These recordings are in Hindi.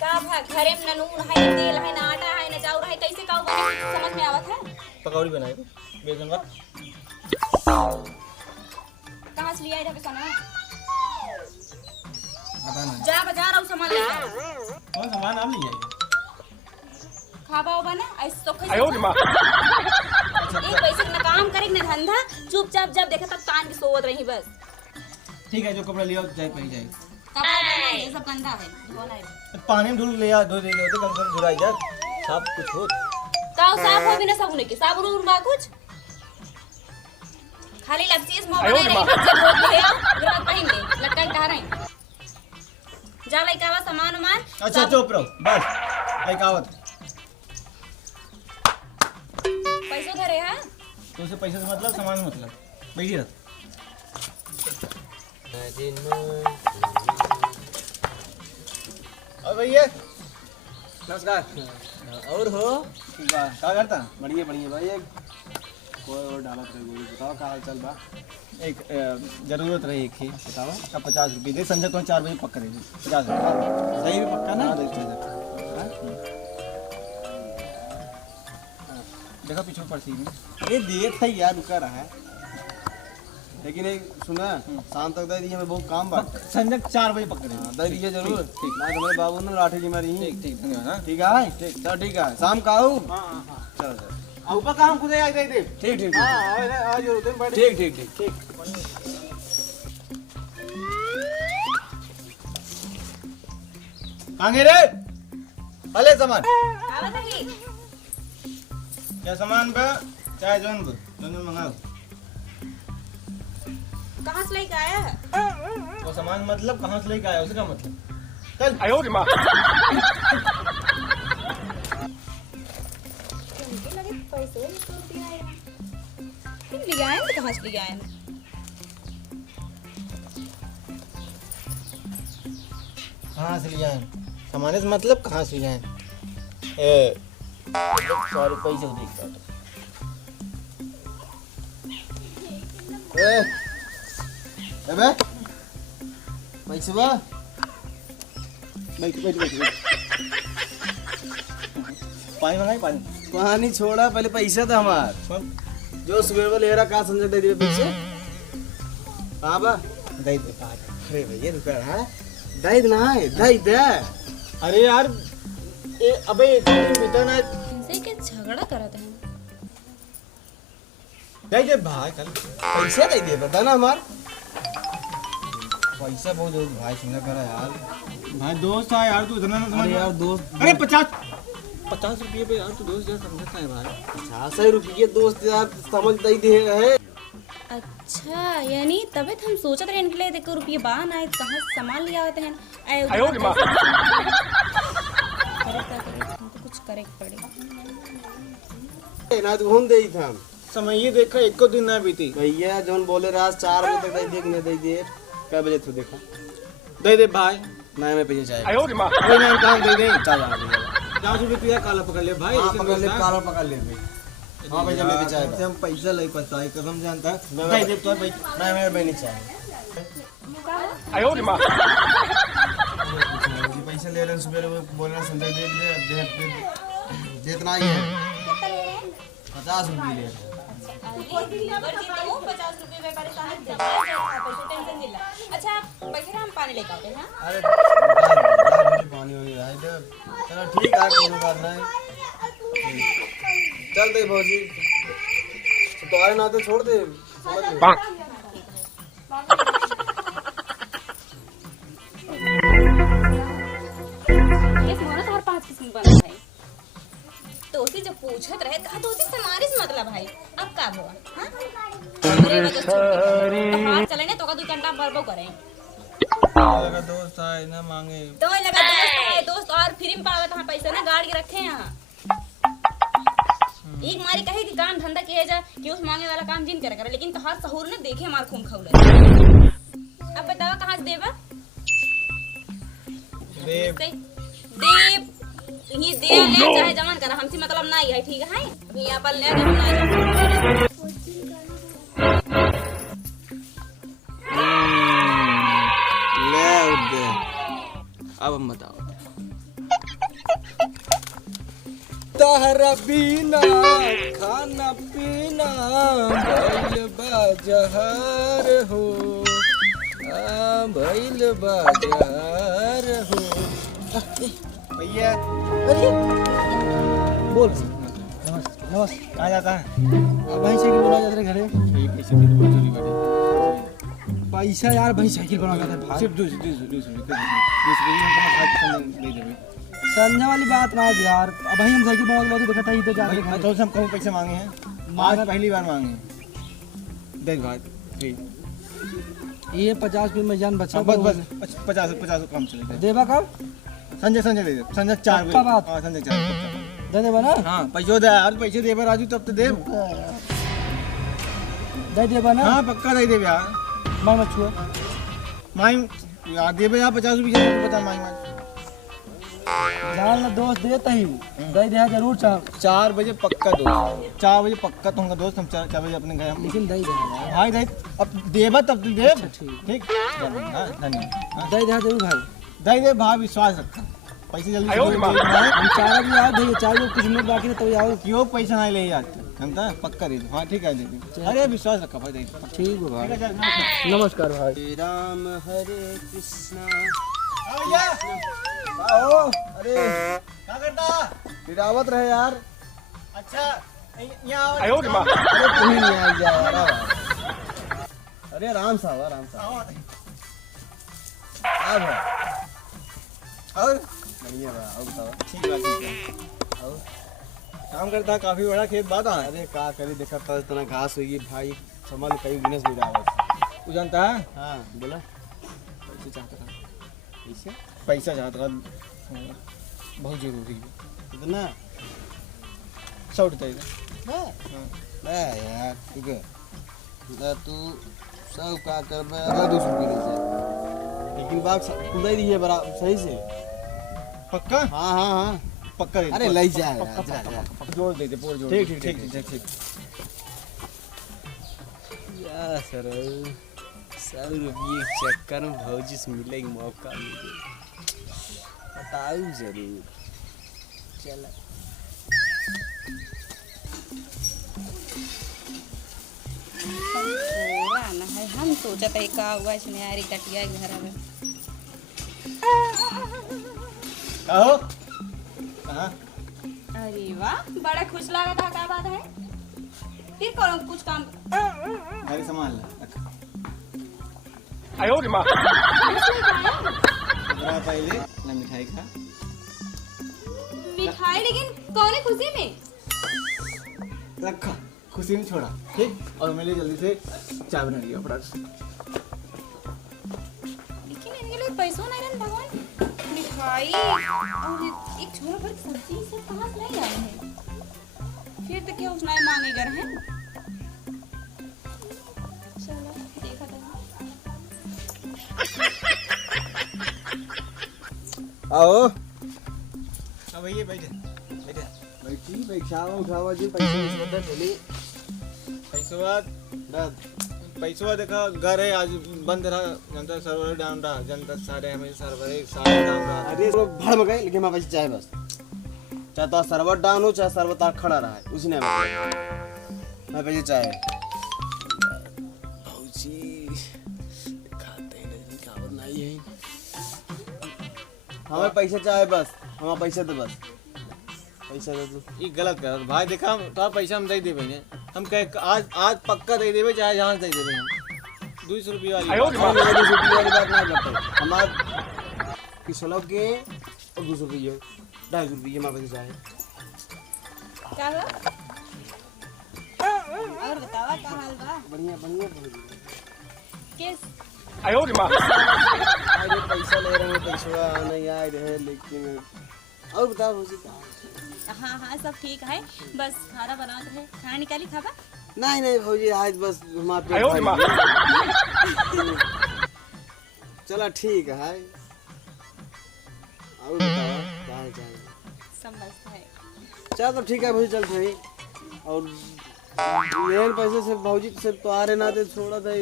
का भा घरे में न नून है न तेल है न आटा है न चाउर है कैसे का बने समझ में आवत है। पकौड़ी बनाए बेसन का। कहां से लिया इधर सामान? पता नहीं जा बाजार और सामान ले आ। कौन सामान आप ले आइए। खाबा होगा ना ऐसे तो खाई। आयो रे मां। एक पैसे न काम करे न धंधा चुपचाप जब देखा तब तान के सोवत रही बस। ठीक है जो कपड़ा लिया जाए पहन जाए। कपड़ा पहना ये सब गंदा है धोना है। पानी में धुल ले आ धो दे होते कम से कम धुलाई जा सब कुछ हो। ताऊ साफ हो बिना साबुन के साबुन उड़वा कुछ खाली लपसी इस मोबाइल में बच्चे धो ले आ पहन ले लटका कह रहे जा लइका वा सामान उमान। अच्छा चुप रहो बस एक आवत पैसों धरे है तो उसे पैसे से मतलब सामान मतलब बैठी रह। और भैया नमस्कार। और हो क्या करता? बढ़िया बढ़िया भाई। एक कोई और डालत रहे गोली बताओ का हाल चल बा। एक जरूरत रही एक ही बताओ अब 50 रुपये दे संजय को 4 बजे पक्का दे 50 रुपये सही में पक्का ना? देखो पीछे पर्ची में ये दिए था यार रुका रहा है लेकिन एक सुना शाम तक दे दिए हमें बहुत काम बा। संजय 4 बजे पक्का दे दीजिए जरूर। ठीक ना तुम्हारे बाबू ने लाठी जी मारी। ठीक ठीक धन्यवाद। ठीक है ठीक चलो ठीक है शाम का आऊँ। चलो चलो ऊपर का हम खुद आ गए थे। ठीक ठीक आज जरूरत है ठीक ठीक ठीक ठीक। आगे रे अले सामान आवत है क्या सामान बा चाय जोन मंगाओ। कहां से लेके आया है? वो सामान मतलब कहाँ से लेके आया उसका मतलब चल। आयो रे मां लगे पैसे रुपया आए तुम ले आए तो कहां से ले आए? कहाँ से लिया है सामान से मतलब कहाँ से लिया है 100 रुपये से देख अबे पैसे बा बैठ बैठ बैठ पानी मंगाई पानी पानी छोड़ा पहले पैसा था हमार जो सुबह वाले एरा का समझ दे दिए पीछे कहाँ बा दे दे पानी। अरे भैया रुका है दे ना है दे अरे यार अबे इतना ना इनसे क्या झगड़ा करत है? दे भाई कल पैसे दे दिए बता ना हमार पैसा बहुत भाई सुना करा यार भाई दोस्त है यार तू इतना ना समझ अरे यार दोस्त अरे 50 रुपये पे यार तू दोस्त यार समझता है भाई 50 रुपये दोस्त यार समझ दे है। अच्छा यानी तबे हम सोचत रहे इनके लिए देखो रुपये बान आए कहाँ से सामान लिया होते हैं आयो रे मां। तो कुछ करे पड़े ना तो घूम दे था समय ये देखा एक दिन ना बीती भैया जोन बोले रात 4 बजे तक दे दे नहीं दे दे क्या बजे तू देखा दे भाई ना मैं पैसे चाहिए। आयो रे मां कोई ना काम दे दे चल आ 50 रुपये तू काला पकड़ ले भाई हां पकड़ ले काला पकड़ ले भाई। हां भैया मैं भी चाहिए हम पैसा ले पता है कसम जानता दे दे तो भाई मैं नहीं चाहिए। आयो रे मां पैसे ले रहे सुबह बोल रहे संजय दे जितना ही है 50 रुपये ले रहे। अच्छा पैसे हम पानी लेकर आते हैं। अरे पानी वानी है चलो ठीक है कोई बात नहीं चल दे भौजी तो आए ना तो छोड़ दे समझ ले। ये मोना तो हर 5 किस्म बना है तो उसी जब पूछत रहे कहा तो उसी समारे से मतलब भाई अब का हुआ हां हां चले ने तो का 2 घंटा भरबो करें लगा दोस्त है ना मांगे तो लगा दोस्त है दोस्त और फ्री में पावत हां पैसा ना गाड़ के रखे यहां एक मारी कहे कि काम धंधा किया जा कि उस मांगे वाला काम जिन करे लेकिन तो हर सहूर ने देखे हमार खून खौले। अब बताओ कहां से देवा देव देव ये दे ले चाहे जमान कर हमसे मतलब नहीं है ठीक है अभी यहां पर ले हम नहीं अब हम बताओ। तहरा बिना खाना पीना भइल बाजार हो, भइल बाजार हो। भैया अरे बोल। नमस्ते कहाँ जाता है? भाई साइकिल बना जाते घरे। पैसे की बहुत जरूरी बात। पैसा यार भाई साइकिल बना जाता है। सिर्फ 200 दे देवे। संजय वाली बात ना यार। अब भाई हम साइकिल बना के देखा था ही तो जा रहे हैं। तो हम कम पैसे मांगे हैं। आज पहली बार मांगे हैं। देख भाई ये 50 रुपये में जान बचा। बस 50 कम चले। देवा कब? संजय दे दे। संजय 4 बजे। हां संजय 4 दे देबा ना? हां पैसे दे यार। पैसे देबा राजू तब तो देब। दे देबा ना? हां पक्का दे देब यार। मांग मत छुआ। मांग यार देबे यार 50 रुपए तो बता मांग। जान ना दोस्त देता ही। दे दे जरूर 4 बजे पक्का दोस्त। 4 बजे पक्का तुमका दोस्त। हम 4 बजे अपने घर। लेकिन दे दे भाई दे। अब देबा तब तो देब। ठीक हां धन्यवाद। दे दे जरूर भाई। दे भाई विश्वास रख। पैसे जल्दी हम 4 बजे आओ भैया। 4 बजे कुछ मिनट बाकी है तो आओ। क्यों पैसा नहीं ले यार? हमका पक्का दे दो। हां ठीक है दे दे। अरे विश्वास रखा भाई। ठीक है भाई। नमस्कार भाई। राम हरे कृष्णा। भैया आओ। अरे क्या करता? गिरावत रहे यार। अच्छा यहाँ आओ। अरे तू ही नहीं आ जा यार। अरे आराम से आओ, आराम से आओ। और बढ़िया बा। और बताओ। ठीक है। और काम करता है काफी बड़ा खेत बात है। अरे का करी देखा था इतना घास हुई भाई। समझ कई बिजनेस भी रहा। तू जानता है? हाँ बोला। पैसे चाहता था। कैसे? पैसा चाहता था बहुत जरूरी है। कितना? 100 रुपये दे। यार ठीक है। तू सब का कर 200 रुपये ले जाए। लेकिन बात तू दे दी है बरा सही से। पक्का? हाँ हाँ हाँ पक्का दे। अरे ले जा जोड़ दे दे। पूरा जोड़। ठीक ठीक ठीक। यार सर 100 रुपये के चक्कर में भौजी से मिले मौका मिले। बताऊ जरूर। चला ना है। हम सोचा था का हुआ इसने यार कटिया घर में। कहो कहाँ? अरे वाह बड़ा खुश लगा था। क्या बात है? फिर करो कुछ काम। अरे सामान ला रख। पहले ना मिठाई खा। मिठाई? लेकिन कौन खुशी में? रखा खुशी में छोड़ा। ठीक। और मेरे लिए जल्दी से चाय बना दिया फटाक। लेकिन इनके लिए पैसों नहीं रहन भगवान। मिठाई और एक छोरा भर सब्जी सब कहाँ से नहीं आए हैं? फिर तो क्या उसने मांगे घर हैं? चलो देखा था। आओ। अब भैया बैठे बैठे। बैठी बैठावा उठावा जी पैसे बता चली। पैसवा देखा घर है आज बंद रहा। जनता सर्वर डाउन रहा। जनता सारे हमें सर्वर एक सारे डाउन रहा। अरे भड़ में गए लेकिन हमारे पैसे चाहे बस। चाहे तो सर्वर डाउन हो चाहे सर्वर तार खड़ा रहा है उसी ने मैं पैसे चाहे। भौजी खाते नहीं खावत नहीं है। हमें पैसे चाहे बस। हमारा पैसे दे बस। पैसा दे तू। ये गलत कर भाई। देखा तो पैसा हम दे देवे ने। हम कह आज पक्का दे देवे चाहे जहाँ से दे देवे। हम 200 रुपये वाली बात नहीं करते। हमारा किसलों के और 200 रुपये 250 रुपये हमारे पैसे चाहे। क्या हुआ? और बतावा क्या हाल बा? बढ़िया बढ़िया किस? अरे पैसा ले रहे हैं पैसा नहीं आए रहे लेकिन। और बताओ भौजी कहाँ? हाँ हाँ सब ठीक है। बस खाना बना रहे। खाना निकाली खाबा? नहीं नहीं भौजी आज बस हमारे चला ठीक है। और बताओ कहाँ जाए? सब मस्त है। चल तो ठीक है भौजी चल सही। और मेरे पैसे से भौजी से तो आ रहे ना थे छोड़ा था।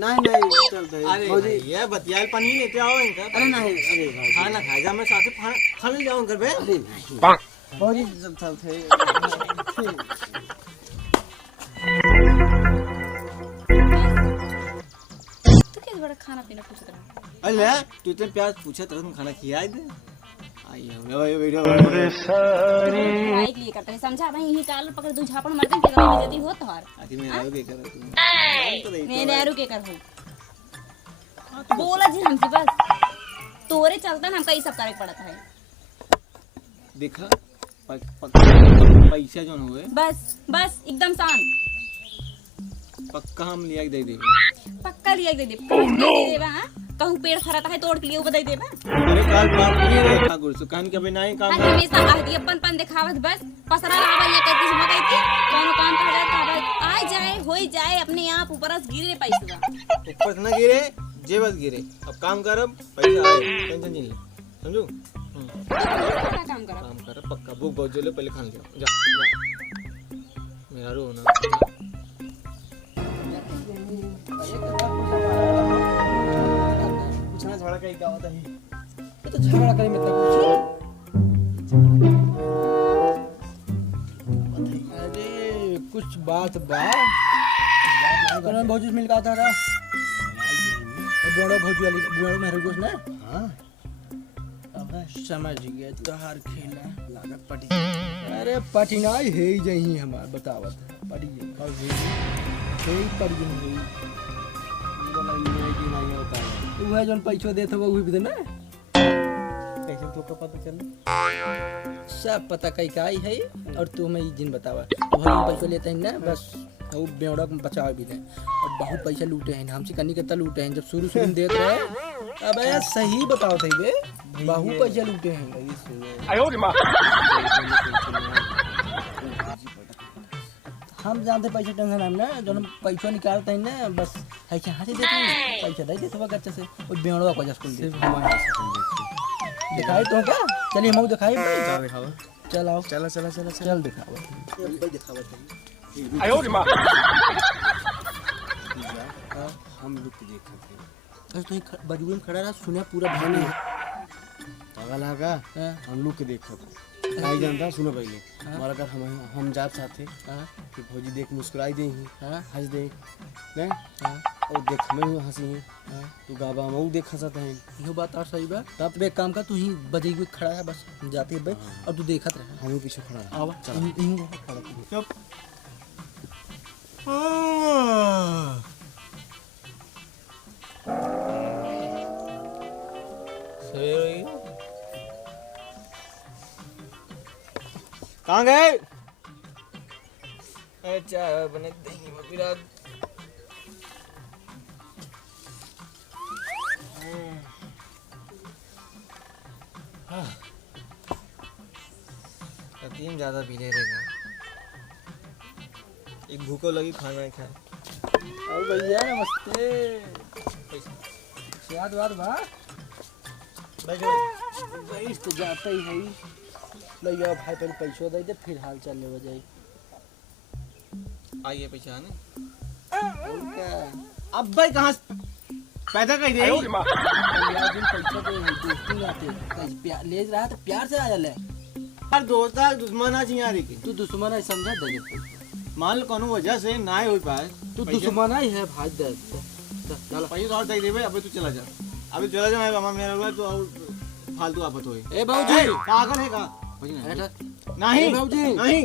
नहीं चलता है अरे भौजी। ये बतियाल पानी लेते आओ इनका। अरे नहीं, अरे भाई खाना खाए जा, मैं साथ में खा ले जाऊं घर पे। अरे नहीं भौजी सब थे तू किस बड़ा खाना पीना पूछ रहा अरे तू इतने प्यार पूछा तरह तुम खाना खिया दे। आई है वीडियो लाइक लिए करता है समझा भाई यही काल पकड़ दू झापड़ मार दे के गली जदी हो तोहार आदि में आयो के कर तू मैं दारू के कर हो बोला जी हमसे बस तोरे चलता ना हमका ये सब करे पड़ता है देखा पैसा जो हुए बस बस एकदम शांत पक्का हम लिया के दे दे। पक्का लिया दे दे कहूं दे देबा हां कहूं पेड़ खराता है तोड़ के लिए वो दे देबा अरे काल बाप ये रे ठाकुर से कान के अभी नहीं काम आज हमेशा आदि अपन दिखावत बस पसरा आवा ये कहती हम कहती कोनो काम कर जाता भाई आ जाए होई जाए अपने आप ऊपर से गिरे पैसा ऊपर से ना गिरे जेबस गिरे। अब काम करब पैसा आए टेंशन नहीं ले समझू। क्या काम करा काम कर पक्का भूख बहुत जोले पहले खान लिया जा मेरा रो ना पूछना झगड़ा कहीं क्या होता है ये तो झगड़ा कहीं मतलब कुछ अरे कुछ बात कौन भौजी मिल का था बड़ा भौजी वाली बड़ा मेरे को ना हां अब समझ गए तो हार खेला लागत पटी अरे पटिनाई है ही जही हमार बतावत पड़ी और है पड़ी नहीं नहीं होता है वो है जोन पैसो देत हो वो भी ना कैसे तो का पता चल सब पता कई काई है और तू मैं ये दिन बतावा वो हम पैसो लेते हैं ना बस वो बेवड़ा को बचाव भी दें और बहुत पैसा लूटे हैं हमसे कन्नी कितना लूटे हैं जब शुरू शुरू देते रहे अब यार सही बताओ थे बे बहुत पैसा लूटे हैं आयो रे मां हम जानते पैसा टेंशन हम ना जब हम पैसा निकालते हैं ना बस ऐसे हाथ ही देते हैं पैसा दे देते वक्त अच्छे से और बेवड़ा को जस्ट सिर्फ हमारे दिखाई तो का चलिए हम दिखाई चल आओ चला चला चला चल दिखाओ दिखाओ आयो रे मां हम लोग देख अरे तो बाजू में खड़ा रहा सुना पूरा भाई नहीं पागल आगा हम लोग के देखो आई जानता सुनो पहले हमारा घर हम जात साथे कि भौजी देख मुस्कुराई दे ही हंस दे ने और देख हमें हंसी है तू गाबा हम देख हंसता है ये बात और सही बा तब एक काम का तू ही बजे हुए खड़ा है बस जाते है भाई और तू देखत रहे हम पीछे खड़ा है आवा चल खड़ा चुप सवेरे कहाँ गए? अरे चाय बने देंगे मपीरा तीन ज्यादा पी ले रहेगा एक भूखो लगी खाना है खाए और भैया नमस्ते याद वाद बा भाई तो जाता ही है ले जाओ भाई पहले पैसो दे दे फिर हाल चल ले जाए आइए पहचाने क्या अब भाई कहाँ पैदा कर दे पैसा दे दोस्ती आते ले रहा तो प्यार से आ जा ले यार दोस्त दुश्मन आज यहाँ रही तू दुश्मन है समझा दे मान लो कौन वजह से ना हो पाए तू दुश्मन ही है भाई दे चल पैसा और दे दे भाई अभी तू चला जा अभी चला जा मैं मामा मेरा हुआ तो और फालतू आफत होए ए बाबूजी पागल है का नहीं बाबूजी नहीं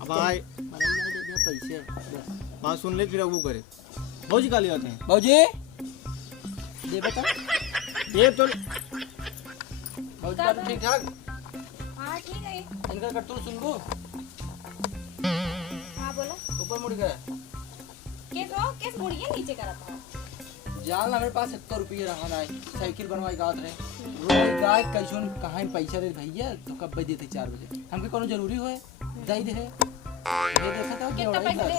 अब आए पैसे बात सुन ले फिर वो करे भौजी का ले आते हैं बाबूजी दे बता ये तो बहुत बात ठीक ठाक हां ठीक है इनका करतूत सुनबो हां बोला ऊपर मुड़ गया केस मुड़िए नीचे करा था जाल हमारे पास 70 रुपये रहा ना साइकिल बनवाई गात रहे रोज गाय कैसन कहाँ पैसा रे भैया तो कब बजे थे 4 बजे हमके कोनो जरूरी होए दई दे है ये देखा था कितना पैसा ले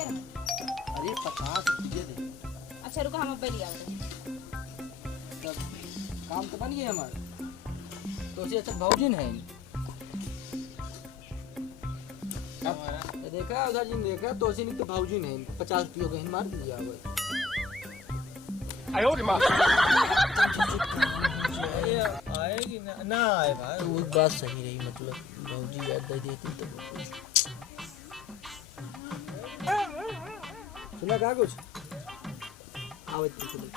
अरे 50 रुपये दे अच्छा रुको हम अब ले आओ तब काम तो बन गया हमारा तो से अच्छा भाऊजी है देखा उधर जी देखा तो से नहीं तो भाऊजी नहीं 50 रुपये कहीं मार दिया हुआ आएगी ना आए भाई। तो वो बात सही रही, मतलब भौजी याद दे देती तो सुना कहा कुछ आवत कुछ नहीं।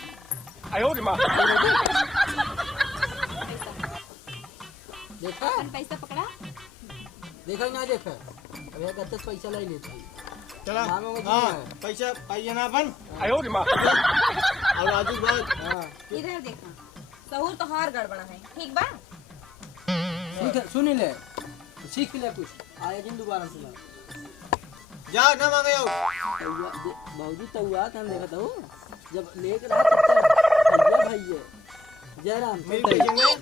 देखा अपन पैसा पकड़ा देखा ही ना देखा, अब एक 10 पैसा ले लेता है। चला मांगोगे तो हाँ क्या है? पैसा पाइए ना अपन और राजू बात हाँ इधर देखना, सहूर तो हार गड़बड़ा है, ठीक बा? सुन ले, सीख ले कुछ, आए दिन दोबारा सुना। जा ना मांगे आओ। बाबूजी तो हुआ था, देखा था वो जब लेके रहा तब भैया भैया जयराम मेरी चलता ही, पैसे में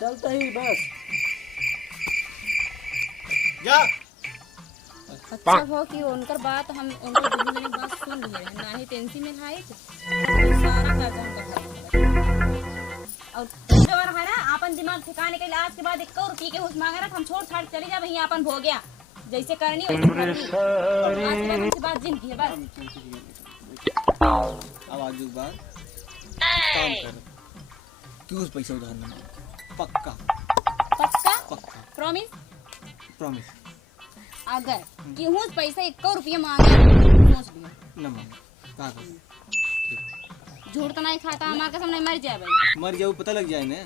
चलता ही बस। जा अच्छा हो कि उनकर बात हम उनकर दूसरी जने बात सुन लिए रहे, ना ही टेंशन में था सारा कर्जा उनका खत्म। और जो है ना अपन दिमाग ठिकाने के लिए आज के बाद 1 रुपये के हुस मांगे ना, हम छोड़ छाड़ चले जा भैया, अपन हो गया जैसे करनी वैसे करनी। आज के बाद हमसे बात जिंदगी है बस। अब आजू बात काम कर, तू उस पैसा उधार ना मांग, पक्का पक्का पक्का प्रॉमिस। प्रॉमिस अगर गेहूं पैसा 1 रुपया मांगे सोच लिया, ना मांग का कर झूठ तो नहीं खाता, हमारे कसम नहीं मर जाए भाई। मर जाओ पता लग जाए ना।